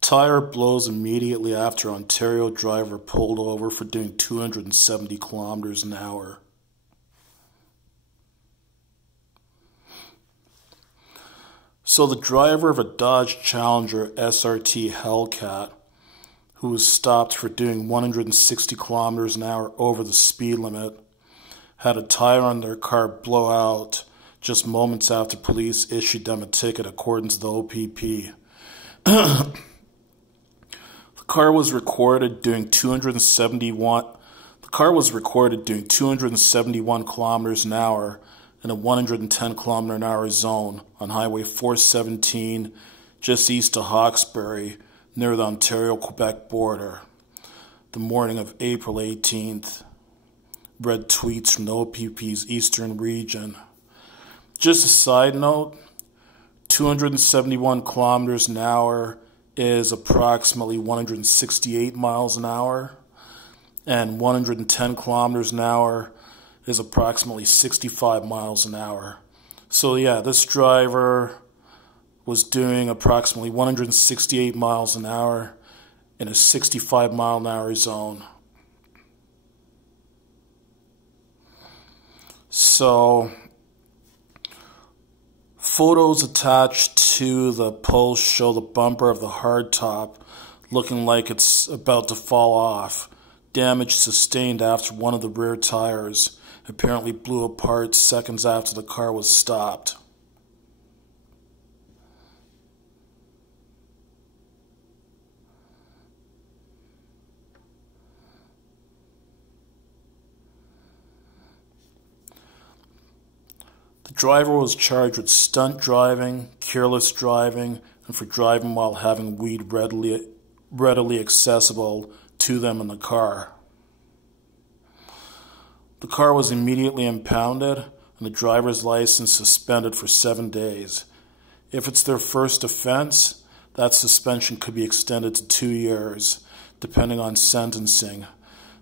Tire blows immediately after Ontario driver pulled over for doing 270 kilometers an hour. So the driver of a Dodge Challenger SRT Hellcat, who was stopped for doing 160 kilometers an hour over the speed limit, had a tire on their car blow out just moments after police issued them a ticket, according to the OPP. The car was recorded doing 271 kilometers an hour in a 110 kilometer an hour zone on Highway 417 just east of Hawkesbury near the Ontario-Quebec border. The morning of April 18th. Read tweets from the OPP's eastern region. Just a side note, 271 kilometers an hour is approximately 168 miles an hour, and 110 kilometers an hour is approximately 65 miles an hour. So yeah, this driver was doing approximately 168 miles an hour in a 65 mile an hour zone. So, photos attached to the post show the bumper of the hardtop looking like it's about to fall off. Damage sustained after one of the rear tires apparently blew apart seconds after the car was stopped. The driver was charged with stunt driving, careless driving, and for driving while having weed readily accessible to them in the car. The car was immediately impounded and the driver's license suspended for 7 days. If it's their first offense, that suspension could be extended to 2 years, depending on sentencing.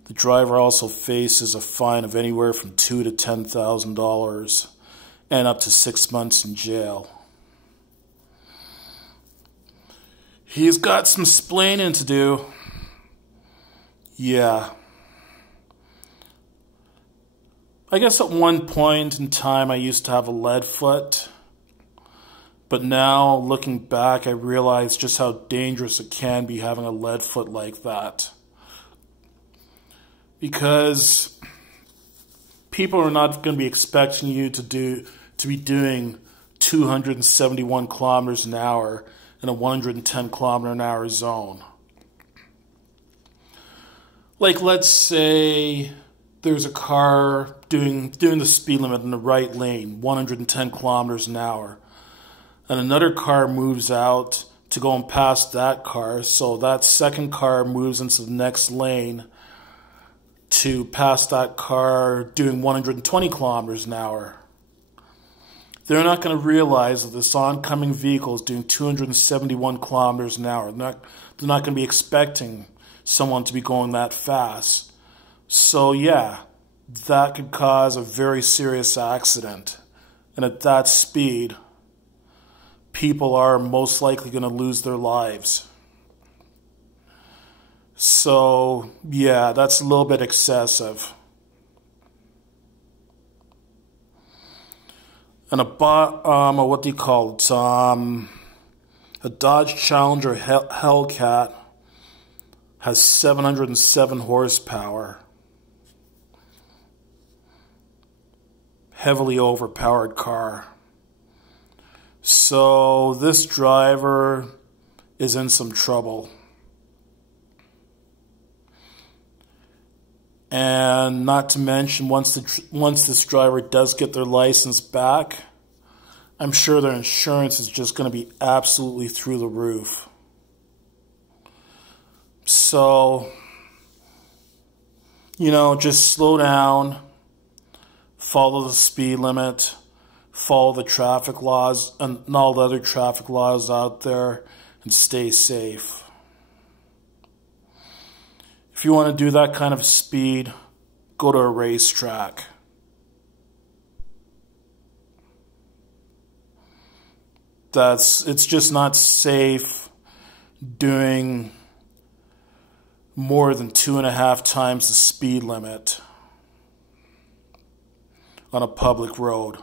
The driver also faces a fine of anywhere from $2,000 to $10,000 and up to 6 months in jail. He's got some splaining to do. Yeah. I guess at one point in time I used to have a lead foot. But now, looking back, I realize just how dangerous it can be having a lead foot like that. Because people are not going to be expecting you to be doing 271 kilometers an hour in a 110 kilometer an hour zone. Like, let's say there's a car doing the speed limit in the right lane, 110 kilometers an hour, and another car moves out to go and pass that car, so that second car moves into the next lane to pass that car doing 120 kilometers an hour. They're not going to realize that this oncoming vehicle is doing 271 kilometers an hour. They're not going to be expecting someone to be going that fast. So yeah, that could cause a very serious accident. And at that speed, people are most likely going to lose their lives. So yeah, that's a little bit excessive. And a Dodge Challenger Hellcat has 707 horsepower. Heavily overpowered car. So this driver is in some trouble. And not to mention, once this driver does get their license back, I'm sure their insurance is just going to be absolutely through the roof. So, just slow down, follow the speed limit, follow the traffic laws and all the other traffic laws out there, and stay safe. If you want to do that kind of speed, go to a racetrack. it's just not safe doing more than 2.5 times the speed limit on a public road.